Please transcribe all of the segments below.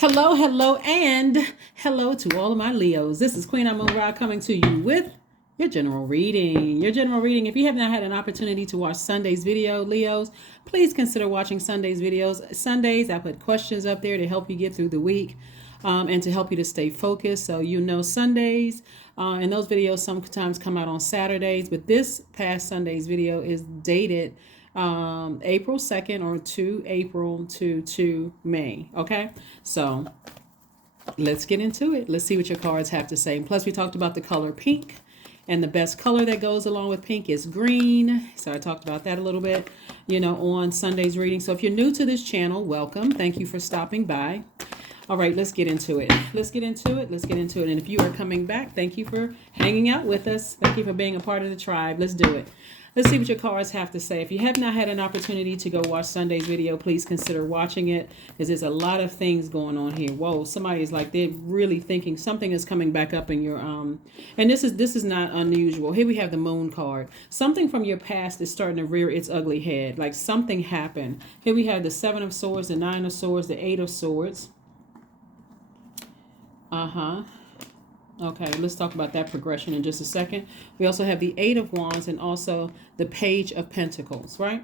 Hello, hello, and hello to all of my Leos. This is Queen Moon Rod coming to you with your general reading. Your general reading. If you have not had an opportunity to watch Sunday's video, Leos, please consider watching Sunday's videos. Sundays, I put questions up there to help you get through the week and to help you to stay focused. So Sundays and those videos sometimes come out on Saturdays, but this past Sunday's video is dated April 2nd or to April to May. Okay, so let's get into it. Let's see what your cards have to say. Plus, we talked about the color pink, and the best color that goes along with pink is green. So I talked about that a little bit, on Sunday's reading. So if you're new to this channel, welcome. Thank you for stopping by. All right, let's get into it. Let's get into it. And if you are coming back, thank you for hanging out with us. Thank you for being a part of the tribe. Let's do it. Let's see what your cards have to say. If you have not had an opportunity to go watch Sunday's video, please consider watching it, because there's a lot of things going on here. Whoa, somebody is like, they're really thinking something is coming back up in your and this is not unusual. Here we have the Moon card. Something from your past is starting to rear its ugly head. Like something happened. Here we have the Seven of Swords, the Nine of Swords, the Eight of Swords. Okay, let's talk about that progression in just a second. We also have the Eight of Wands and also the Page of Pentacles, right?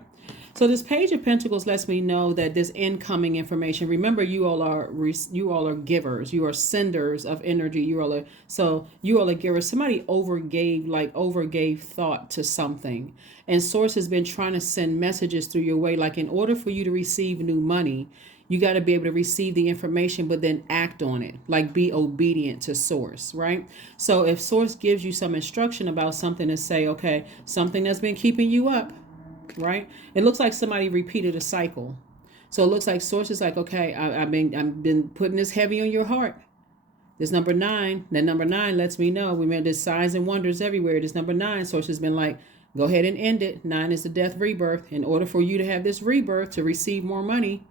So this Page of Pentacles lets me know that this incoming information. Remember, you all are givers. You are senders of energy. You all are givers. Somebody overgave thought to something, and Source has been trying to send messages through your way. Like in order for you to receive new money, you got to be able to receive the information, but then act on it. Like be obedient to Source, right? So if Source gives you some instruction about something, to say, okay, something that's been keeping you up, right? It looks like somebody repeated a cycle. So it looks like Source is like, okay, I've been putting this heavy on your heart. This number 9, that number 9 lets me know. We made this signs and wonders everywhere. This number 9, Source has been like, go ahead and end it. 9 is the death rebirth. In order for you to have this rebirth to receive more money,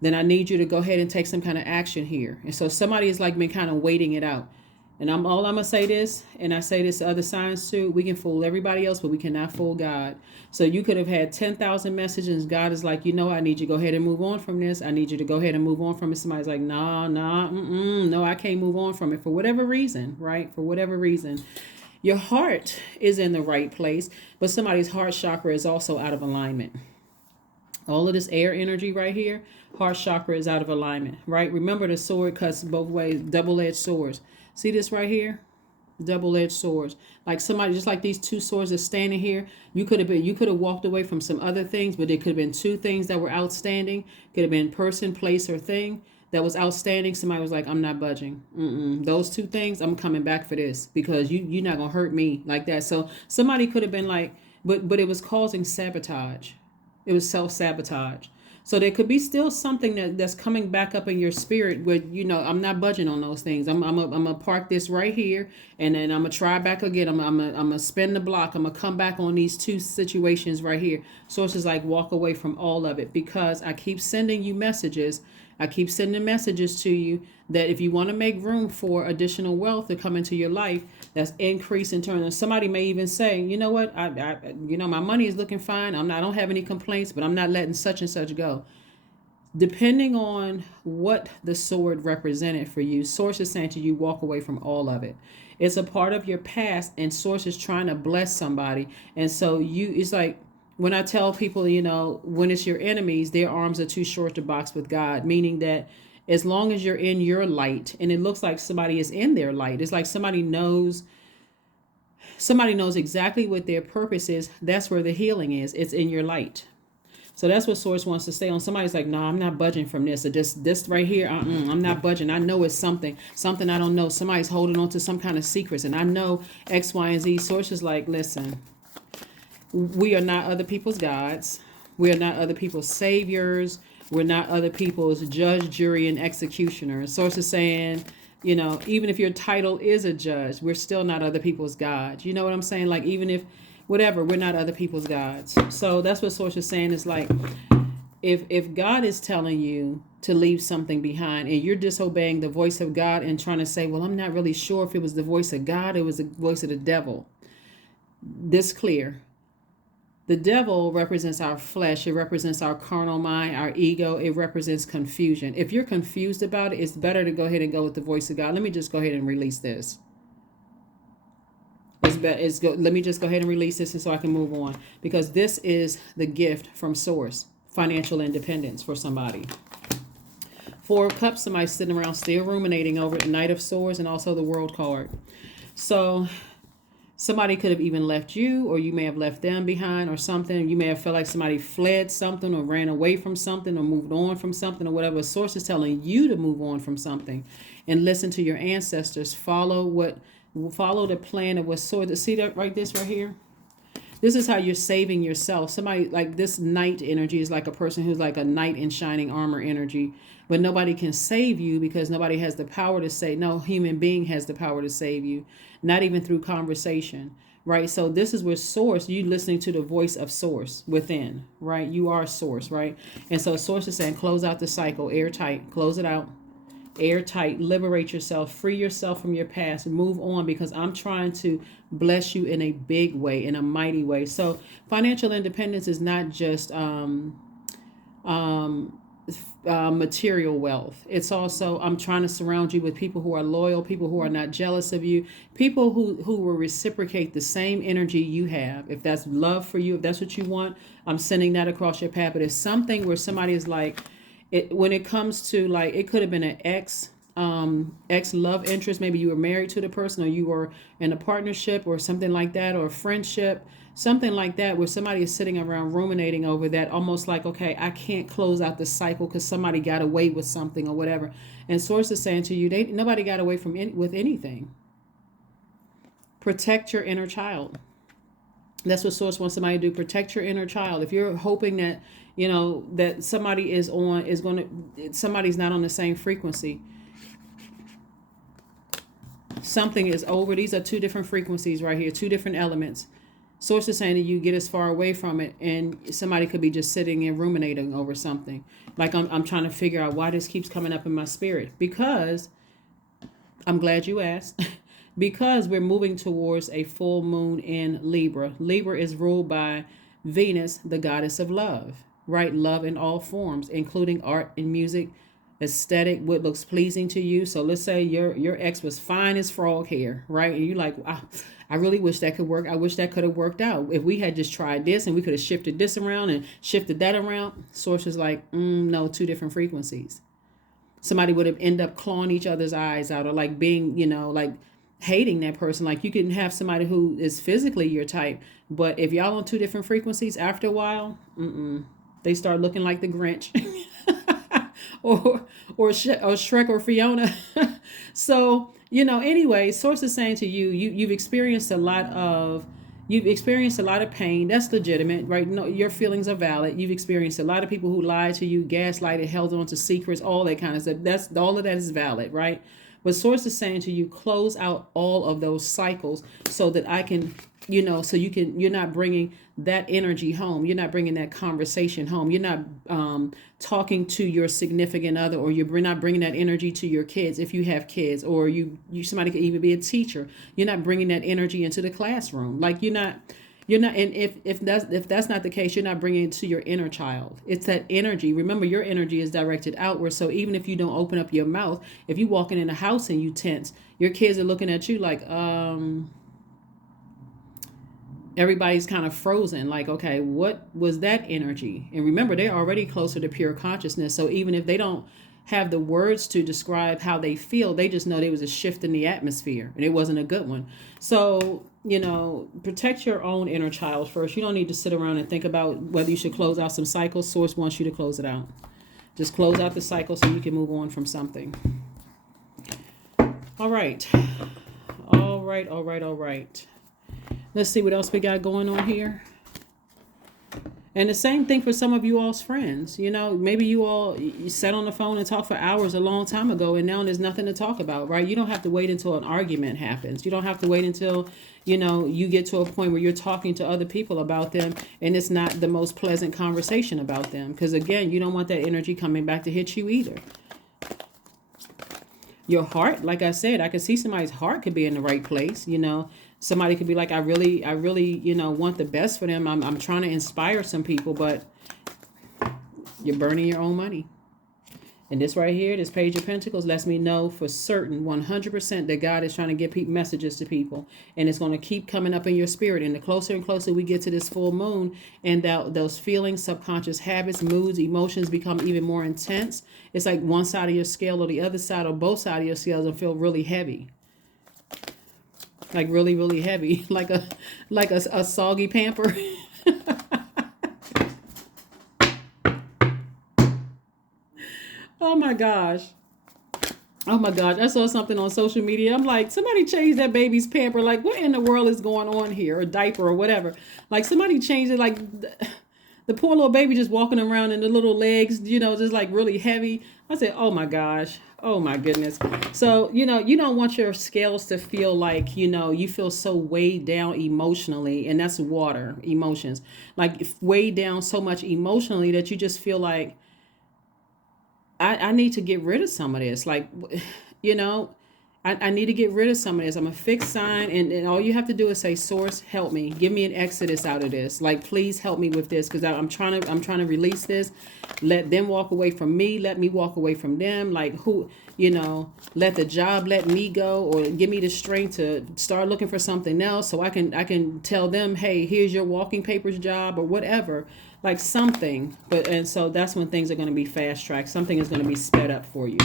then I need you to go ahead and take some kind of action here. And so somebody is like been kind of waiting it out. And I'm gonna say this, and I say this to other signs too. We can fool everybody else, but we cannot fool God. So you could have had 10,000 messages. God is like, I need you to go ahead and move on from this. I need you to go ahead and move on from it. Somebody's like, no, I can't move on from it for whatever reason, right? For whatever reason. Your heart is in the right place, but somebody's heart chakra is also out of alignment. All of this air energy right here, heart chakra is out of alignment, right? Remember, the sword cuts both ways, double-edged swords. See this right here? Double-edged swords. Like somebody, just like these two swords are standing here, you could have walked away from some other things, but it could have been two things that were outstanding. Could have been person, place, or thing that was outstanding. Somebody was like, I'm not budging. Those two things, I'm coming back for this, because you're not going to hurt me like that. So somebody could have been like, but it was causing sabotage. It was self-sabotage. So there could be still something that's coming back up in your spirit where, I'm not budging on those things. I'm gonna park this right here, and then I'm gonna try back again. I'm gonna spin the block. I'm gonna come back on these two situations right here. Sources like, walk away from all of it, because I keep sending you messages. I keep sending messages to you that if you want to make room for additional wealth to come into your life, that's increase in terms of, somebody may even say, you know what, my money is looking fine. I don't have any complaints, but I'm not letting such and such go. Depending on what the sword represented for you, Source is saying to you, walk away from all of it. It's a part of your past, and Source is trying to bless somebody. And so it's like, when I tell people, when it's your enemies, their arms are too short to box with God, meaning that as long as you're in your light, and it looks like somebody is in their light, it's like somebody knows exactly what their purpose is. That's where the healing is. It's in your light. So that's what Source wants to stay on. Somebody's like, no, I'm not budging from this. Or this right here, I'm not budging. I know it's something I don't know. Somebody's holding on to some kind of secrets, and I know X, Y, and Z. Source is like, listen, we are not other people's gods. We are not other people's saviors. We're not other people's judge, jury, and executioner. Source is saying, even if your title is a judge, we're still not other people's gods. You know what I'm saying? Like, even if, whatever, we're not other people's gods. So that's what Source is saying. Is like, if God is telling you to leave something behind, and you're disobeying the voice of God and trying to say, well, I'm not really sure if it was the voice of God, it was the voice of the devil. This clear. The devil represents our flesh. It represents our carnal mind, our ego. It represents confusion. If you're confused about it, it's better to go ahead and go with the voice of God. Let me just go ahead and release this. Let me just go ahead and release this, and so I can move on, because this is the gift from source. Financial independence for somebody. Four of Cups, somebody sitting around still ruminating over the Knight of Swords, and also the World card. So somebody could have even left you, or you may have left them behind or something. You may have felt like somebody fled something or ran away from something or moved on from something or whatever. Source is telling you to move on from something and listen to your ancestors. Follow the plan of what source. See that this right here? This is how you're saving yourself. Somebody like this knight energy is like a person who's like a knight in shining armor energy, but nobody can save you because nobody has the power to save. No human being has the power to save you, not even through conversation, right? So this is where source, you listening to the voice of source within, right? You are source, right? And so source is saying, close out the cycle, airtight, close it out. Airtight, liberate yourself, free yourself from your past, move on, because I'm trying to bless you in a big way, in a mighty way. So financial independence is not just material wealth. It's also, I'm trying to surround you with people who are loyal, people who are not jealous of you, people who will reciprocate the same energy you have. If that's love for you, if that's what you want, I'm sending that across your path. But it's something where somebody is like, when it comes to like, it could have been an ex love interest. Maybe you were married to the person, or you were in a partnership or something like that, or a friendship, something like that, where somebody is sitting around ruminating over that, almost like, okay, I can't close out the cycle because somebody got away with something or whatever. And source is saying to you, nobody got away with anything. Protect your inner child. That's what source wants somebody to do. Protect your inner child. If you're hoping that, that somebody's not on the same frequency, something is over. These are two different frequencies right here, two different elements. Source is saying that you get as far away from it, and somebody could be just sitting and ruminating over something. Like I'm trying to figure out why this keeps coming up in my spirit, because I'm glad you asked. Because we're moving towards a full moon in Libra. Libra is ruled by Venus, the goddess of love, right? Love in all forms, including art and music, aesthetic, what looks pleasing to you. So let's say your ex was fine as frog hair, right? And you're like, wow, I really wish that could work. I wish that could have worked out. If we had just tried this and we could have shifted this around and shifted that around. Source is like, no, two different frequencies. Somebody would have ended up clawing each other's eyes out, or like being, like hating that person. Like you can have somebody who is physically your type, but if y'all on two different frequencies, after a while, they start looking like the Grinch or Shrek or Fiona. So, anyway, source is saying to you, you've experienced a lot of pain. That's legitimate, right? No, your feelings are valid. You've experienced a lot of people who lied to you, gaslighted, held on to secrets, all that kind of stuff. All of that is valid, right? But source is saying to you, close out all of those cycles so that I can, you're not bringing that energy home. You're not bringing that conversation home. You're not talking to your significant other, or you're not bringing that energy to your kids if you have kids, or somebody could even be a teacher. You're not bringing that energy into the classroom. Like you're not, and if that's not the case, you're not bringing it to your inner child. It's that energy. Remember, your energy is directed outward. So even if you don't open up your mouth, if you walking in a house and you tense, your kids are looking at you like, everybody's kind of frozen. Like, okay, what was that energy? And remember, they're already closer to pure consciousness. So even if they don't have the words to describe how they feel, they just know there was a shift in the atmosphere and it wasn't a good one. So, protect your own inner child first. You don't need to sit around and think about whether you should close out some cycles. Source wants you to close it out. Just close out the cycle so you can move on from something. All right. Let's see what else we got going on here. And the same thing for some of you all's friends. Maybe you sat on the phone and talked for hours a long time ago, and now there's nothing to talk about, right? You don't have to wait until an argument happens. You don't have to wait until, you get to a point where you're talking to other people about them and it's not the most pleasant conversation about them. Because again, you don't want that energy coming back to hit you either. Your heart, like I said, I can see somebody's heart could be in the right place, Somebody could be like, I really, you know, want the best for them. I'm trying to inspire some people, but you're burning your own money. And this right here, this Page of Pentacles, lets me know for certain, 100%, that God is trying to get messages to people. And it's going to keep coming up in your spirit. And the closer and closer we get to this full moon, and those feelings, subconscious habits, moods, emotions become even more intense. It's like one side of your scale or the other side or both sides of your scales will feel really heavy. Like really, really heavy. Like a soggy pamper. Oh my gosh. Oh my gosh. I saw something on social media. I'm like, somebody changed that baby's pamper. Like, what in the world is going on here? Or diaper or whatever. Like, somebody changed it. Like, the poor little baby just walking around and the little legs, you know, just like really heavy. I said, oh my gosh. Oh my goodness. So, you know, you don't want your scales to feel like, you know, you feel so weighed down emotionally. And that's water, emotions. Like, weighed down so much emotionally that you just feel like, I need to get rid of some of this. Like, you know, I need to get rid of some of this. I'm a fixed sign. And all you have to do is say, source, help me. Give me an exodus out of this. Like, please help me with this. Because I'm trying to release this. Let them walk away from me. Let me walk away from them. Like, who, you know, let the job let me go, or give me the strength to start looking for something else. So I can tell them, hey, here's your walking papers job or whatever. Like something. And so that's when things are going to be fast tracked. Something is going to be sped up for you.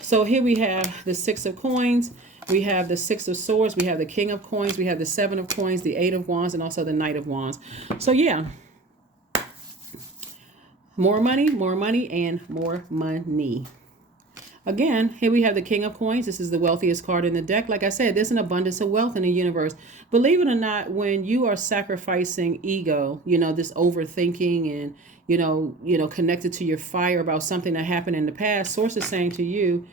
So here we have the Six of Coins. We have the Six of Swords. We have the King of Coins. We have the Seven of Coins, the Eight of Wands, and also the Knight of Wands. So yeah. More money, and more money. Again, here we have the King of Coins. This is the wealthiest card in the deck. Like I said, there's an abundance of wealth in the universe. Believe it or not, when you are sacrificing ego, you know, this overthinking and, you know, connected to your fire about something that happened in the past, Source is saying to you,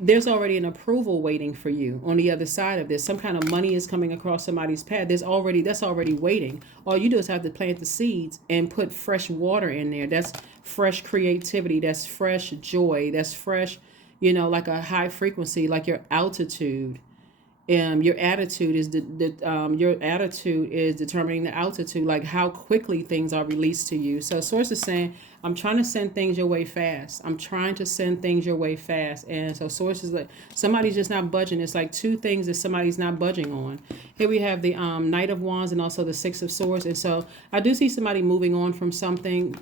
there's already an approval waiting for you on the other side of this. Some kind of money is coming across somebody's path. That's already waiting. All you do is have to plant the seeds and put fresh water in there. That's fresh creativity. That's fresh joy. That's fresh, you know, like a high frequency, like your altitude. Your attitude is determining the altitude, like how quickly things are released to you. So Source is saying, I'm trying to send things your way fast. I'm trying to send things your way fast. And so Source is like, somebody's just not budging. It's like two things that somebody's not budging on. Here we have the Knight of Wands and also the Six of Swords. And so I do see somebody moving on from something,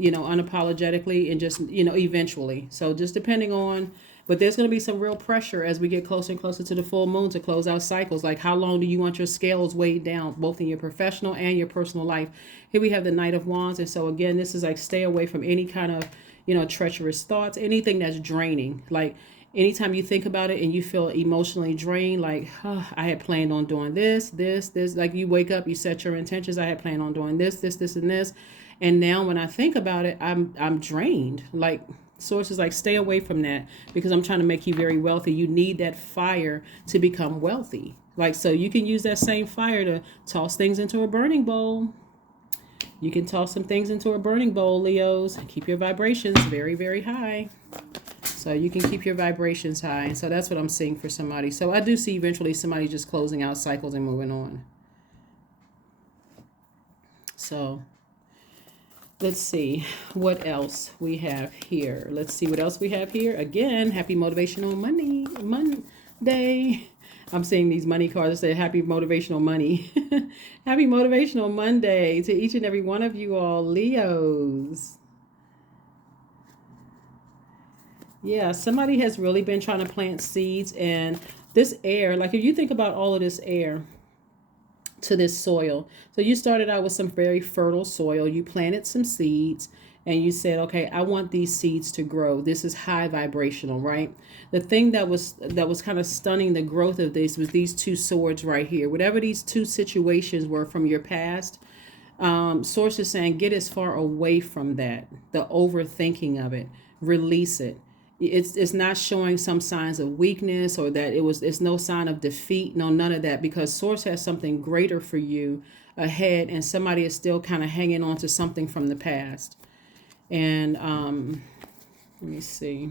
you know, unapologetically and just, you know, eventually. So just depending on. But there's going to be some real pressure as we get closer and closer to the full moon to close out cycles. Like, how long do you want your scales weighed down, both in your professional and your personal life? Here we have the Knight of Wands. And so, again, this is like, stay away from any kind of, you know, treacherous thoughts, anything that's draining. Like, anytime you think about it and you feel emotionally drained, like, oh, I had planned on doing this. Like, you wake up, you set your intentions. I had planned on doing this, and this. And now when I think about it, I'm drained. Like, Source is like, stay away from that, because I'm trying to make you very wealthy. You need that fire to become wealthy. Like, so you can use that same fire to toss things into a burning bowl. You can toss some things into a burning bowl, Leos. Keep your vibrations very, very high. So you can keep your vibrations high. And so that's what I'm seeing for somebody. So I do see eventually somebody just closing out cycles and moving on. So let's see what else we have here. Let's see what else we have here. Again, happy motivational Monday. I'm seeing these money cards that say happy motivational money. Happy motivational Monday to each and every one of you all, Leos. Yeah, somebody has really been trying to plant seeds, and this air, like if you think about all of this air to this soil. So you started out with some very fertile soil. You planted some seeds and you said, okay, I want these seeds to grow. This is high vibrational, right? The thing that was kind of stunning the growth of this was these two swords right here. Whatever these two situations were from your past, Source is saying, get as far away from that, the overthinking of it, release it. It's not showing some signs of weakness or that it's no sign of defeat. No, none of that, because Source has something greater for you ahead, and somebody is still kind of hanging on to something from the past. And let me see.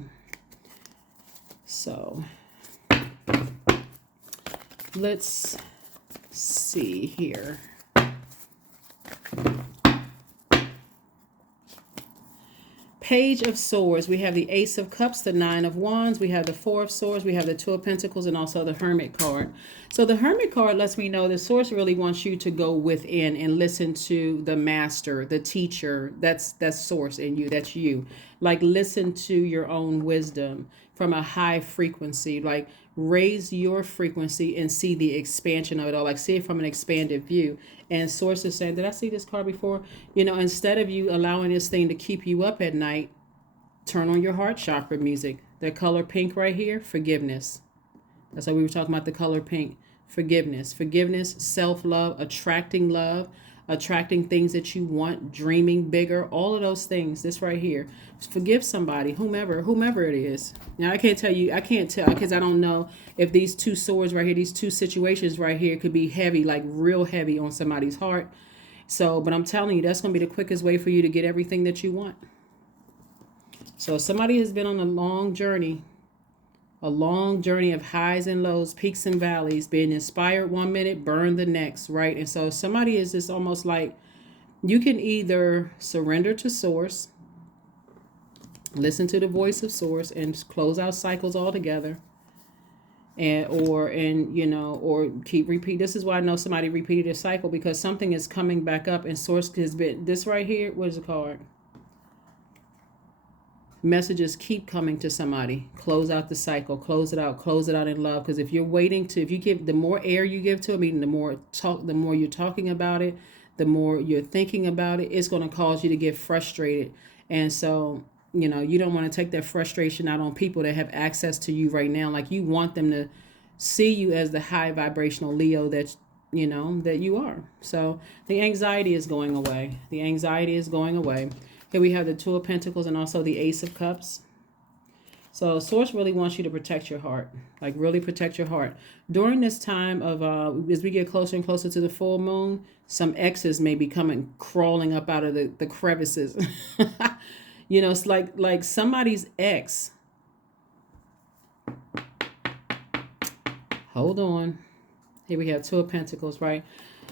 So let's see here. Page of Swords. We have the Ace of Cups, the Nine of Wands. We have the Four of Swords. We have the Two of Pentacles, and also the Hermit card. So the Hermit card lets me know the Source really wants you to go within and listen to the master, the teacher. That's Source in you. That's you. Like, listen to your own wisdom from a high frequency. Like, raise your frequency and see the expansion of it all. Like, see it from an expanded view. And Source is saying, did I see this card before? You know, instead of you allowing this thing to keep you up at night, turn on your heart chakra music. The color pink right here, forgiveness. That's why we were talking about the color pink. Forgiveness. Forgiveness, self-love, attracting things that you want, dreaming bigger, all of those things. This right here. Forgive somebody, whomever it is. Now, I can't tell because I don't know if these two swords right here, these two situations right here could be heavy, like real heavy on somebody's heart. So, but I'm telling you, that's going to be the quickest way for you to get everything that you want. So somebody has been on a long journey of highs and lows, peaks and valleys, being inspired one minute, burned the next, right? And so somebody is just almost like, you can either surrender to Source, listen to the voice of Source, and close out cycles altogether, or keep repeat. This is why I know somebody repeated a cycle, because something is coming back up, and Source has been, this right here, what is the card? Messages keep coming to somebody. Close out the cycle. Close it out in love. Because if you're if you give, the more air you give to it, meaning the more you're talking about it, the more you're thinking about it, it's going to cause you to get frustrated. And so, you don't want to take that frustration out on people that have access to you right now. Like, you want them to see you as the high vibrational Leo that you are. So the anxiety is going away. Here we have the Two of Pentacles and also the Ace of Cups. So Source really wants you to protect your heart. Like, really protect your heart. During this time of, as we get closer and closer to the full moon, some exes may be crawling up out of the crevices. It's like somebody's ex. Hold on. Here we have Two of Pentacles, right?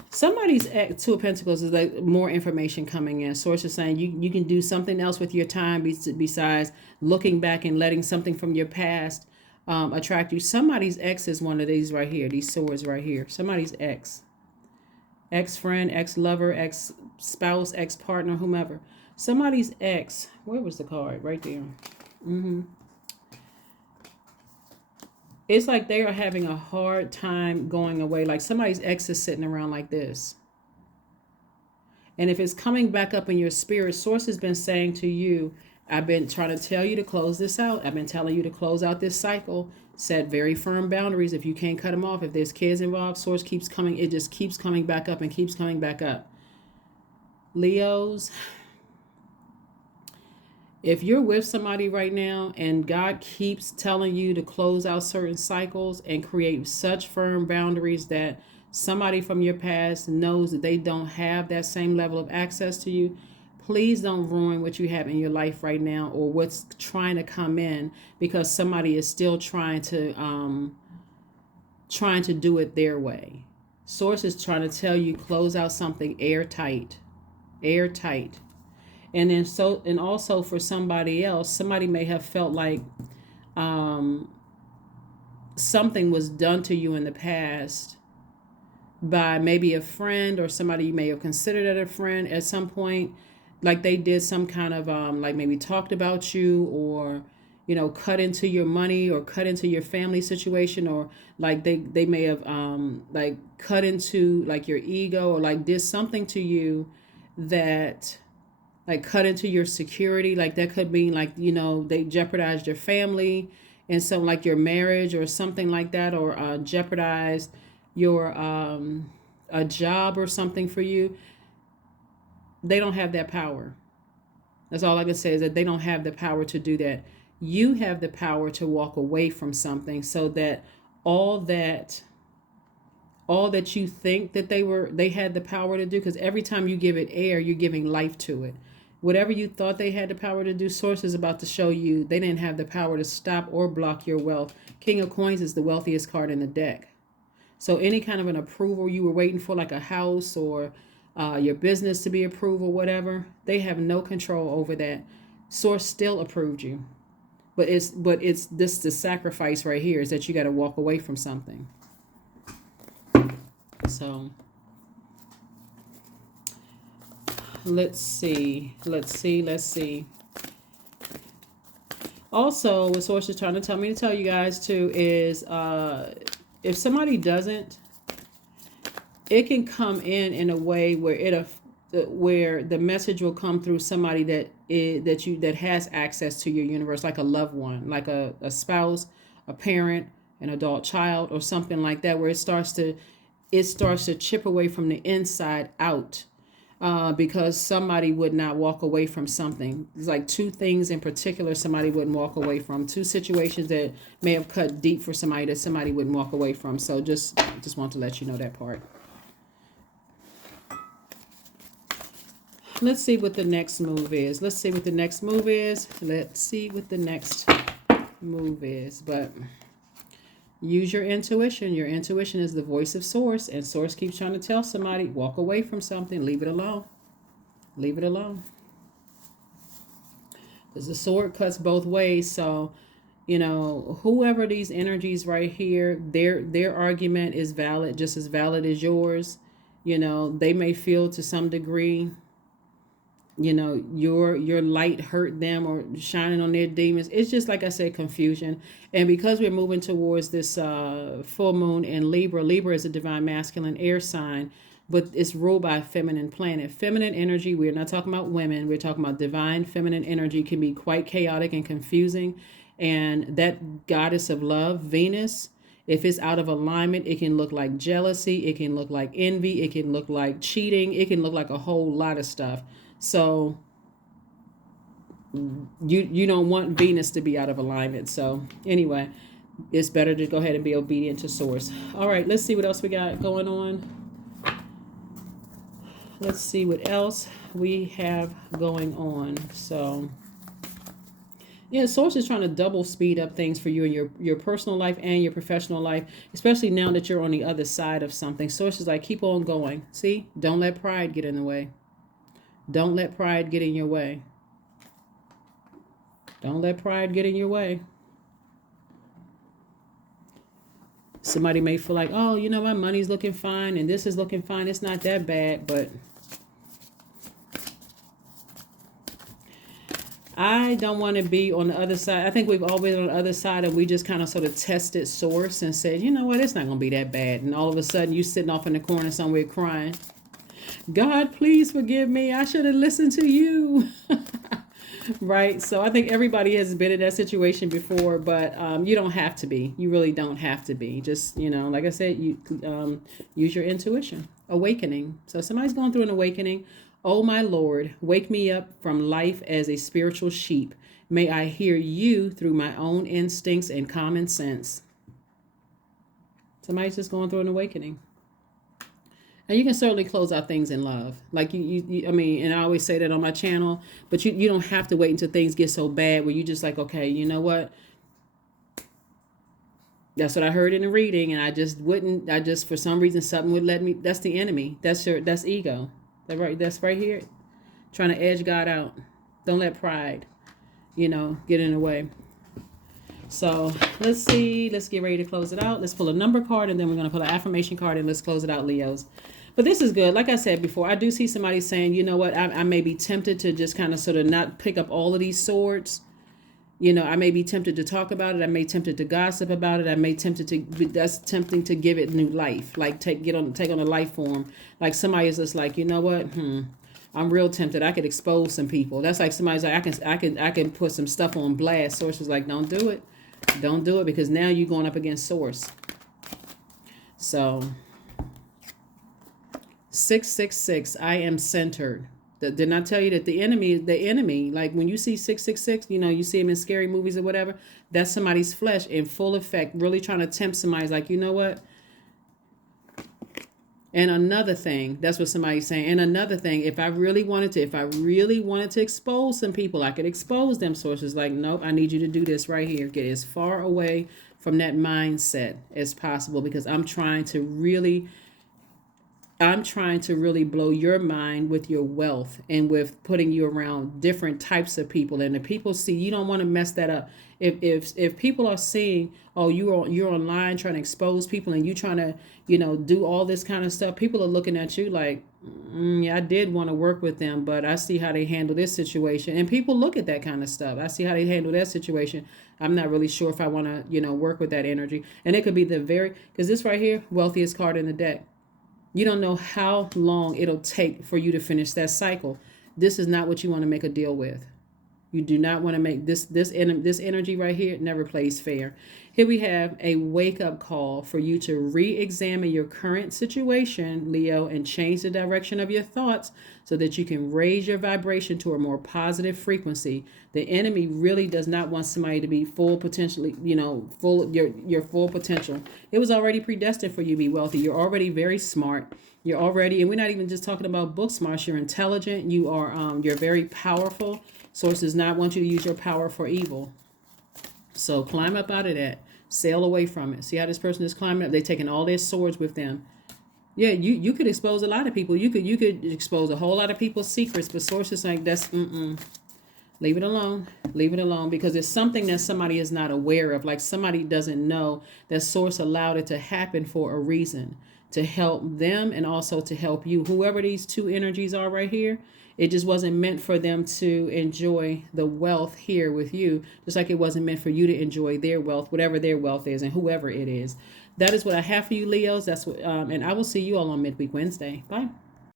Somebody's Two of Pentacles is like more information coming in. Source is saying you can do something else with your time besides looking back and letting something from your past attract you. Somebody's ex is one of these right here, these swords right here. Somebody's ex-friend, ex-lover, ex-spouse, ex-partner, whomever. Somebody's ex. Where was the card? Right there. It's like they are having a hard time going away. Like, somebody's ex is sitting around like this. And if it's coming back up in your spirit, Source has been saying to you, I've been trying to tell you to close this out. I've been telling you to close out this cycle. Set very firm boundaries. If you can't cut them off, if there's kids involved, Source keeps coming. It just keeps coming back up and keeps coming back up. Leos, if you're with somebody right now and God keeps telling you to close out certain cycles and create such firm boundaries that somebody from your past knows that they don't have that same level of access to you, please don't ruin what you have in your life right now or what's trying to come in, because somebody is still trying to do it their way. Source is trying to tell you, close out something airtight. And then and also for somebody else, somebody may have felt like something was done to you in the past by maybe a friend or somebody you may have considered as a friend at some point. Like, they did some kind of like maybe talked about you, or cut into your money or cut into your family situation, or like they may have like cut into like your ego, or like did something to you that like cut into your security. Like, that could mean like, they jeopardized your family and so like your marriage or something like that, or jeopardized your a job or something for you. They don't have that power. That's all I can say, is that they don't have the power to do that. You have the power to walk away from something, so that all that you think that they had the power to do, because every time you give it air, you're giving life to it. Whatever you thought they had the power to do, Source is about to show you they didn't have the power to stop or block your wealth. King of Coins is the wealthiest card in the deck. So any kind of an approval you were waiting for, like a house or your business to be approved or whatever, they have no control over that. Source still approved you. But it's this the sacrifice right here is that you got to walk away from something. So let's see. Also, what Source is trying to tell me to tell you guys too is if somebody doesn't, it can come in a way where the message will come through somebody that has access to your universe, like a loved one, like a spouse, a parent, an adult child, or something like that, where it starts to chip away from the inside out. Because somebody would not walk away from something. It's like two things in particular somebody wouldn't walk away from. Two situations that may have cut deep for somebody that somebody wouldn't walk away from. So just want to let you know that part. Let's see what the next move is. But use your intuition. Your intuition is the voice of Source, and Source keeps trying to tell somebody, walk away from something, leave it alone. Leave it alone. Because the sword cuts both ways. So, whoever these energies right here, their argument is valid, just as valid as yours. They may feel to some degree, your light hurt them or shining on their demons. It's just, like I said, confusion. And because we're moving towards this full moon in Libra is a divine masculine air sign, but it's ruled by a feminine planet. Feminine energy, we're not talking about women, we're talking about divine feminine energy, can be quite chaotic and confusing. And that goddess of love, Venus, if it's out of alignment, it can look like jealousy, it can look like envy, it can look like cheating, it can look like a whole lot of stuff. So you don't want Venus to be out of alignment. So anyway, it's better to go ahead and be obedient to Source. All right, let's see what else we got going on. Let's see what else we have going on. So yeah, Source is trying to double speed up things for you in your personal life and your professional life, especially now that you're on the other side of something. Source is like, keep on going. See, don't let pride get in the way. Don't let pride get in your way. Don't let pride get in your way. Somebody may feel like, oh, my money's looking fine and this is looking fine. It's not that bad, but I don't want to be on the other side. I think we've all been on the other side and we just kind of sort of tested Source and said, you know what, it's not going to be that bad. And all of a sudden you sitting off in the corner somewhere crying. God, please forgive me. I should have listened to you. Right. So I think everybody has been in that situation before, but you don't have to be. You really don't have to be. Just, like I said, you use your intuition. Awakening. So somebody's going through an awakening. Oh, my Lord, wake me up from life as a spiritual sheep. May I hear you through my own instincts and common sense. Somebody's just going through an awakening. And you can certainly close out things in love. Like and I always say that on my channel, but you don't have to wait until things get so bad where you just like, okay, you know what? That's what I heard in the reading. And I just for some reason, something would let me, that's the enemy. That's ego. That's right here. Trying to edge God out. Don't let pride, get in the way. So let's see. Let's get ready to close it out. Let's pull a number card and then we're going to pull an affirmation card and let's close it out, Leos. But this is good. Like I said before, I do see somebody saying, you know what, I may be tempted to just kind of sort of not pick up all of these swords. I may be tempted to talk about it. I may be tempted to gossip about it. I may be tempted to, that's tempting to give it new life, like take on a life form. Like somebody is just like, you know what, I'm real tempted. I could expose some people. That's like somebody's like, I can put some stuff on blast. Source is like, don't do it. Don't do it because now you're going up against Source. So 666, I am centered. Did not tell you that the enemy, like when you see 666, you see him in scary movies or whatever, that's somebody's flesh in full effect, really trying to tempt somebody's like, you know what? And another thing, that's what somebody's saying. And another thing, if I really wanted to expose some people, I could expose them. Sources like, nope, I need you to do this right here. Get as far away from that mindset as possible, because I'm trying to really blow your mind with your wealth and with putting you around different types of people. And the people see, you don't want to mess that up. If people are seeing, oh, you're online trying to expose people and you trying to, do all this kind of stuff, people are looking at you like, yeah, I did want to work with them, but I see how they handle this situation. And people look at that kind of stuff. I see how they handle that situation. I'm not really sure if I want to, work with that energy. And it could be because this right here, wealthiest card in the deck. You don't know how long it'll take for you to finish that cycle. This is not what you want to make a deal with. You do not want to make this energy right here. It never plays fair. Here we have a wake-up call for you to re-examine your current situation, Leo, and change the direction of your thoughts so that you can raise your vibration to a more positive frequency. The enemy really does not want somebody to be full potentially, your full potential. It was already predestined for you to be wealthy. You're already very smart. You're already, and we're not even just talking about book smarts. You're intelligent. You're very powerful. Source does not want you to use your power for evil. So climb up out of that. Sail away from it. See how this person is climbing up? They're taking all their swords with them. Yeah, you could expose a lot of people. You could expose a whole lot of people's secrets, but source is like, that's leave it alone. Leave it alone, because it's something that somebody is not aware of. Like somebody doesn't know that source allowed it to happen for a reason, to help them and also to help you. Whoever these two energies are right here, it just wasn't meant for them to enjoy the wealth here with you, just like it wasn't meant for you to enjoy their wealth, whatever their wealth is and whoever it is. That is what I have for you, Leos. That's what, and I will see you all on Midweek Wednesday. Bye.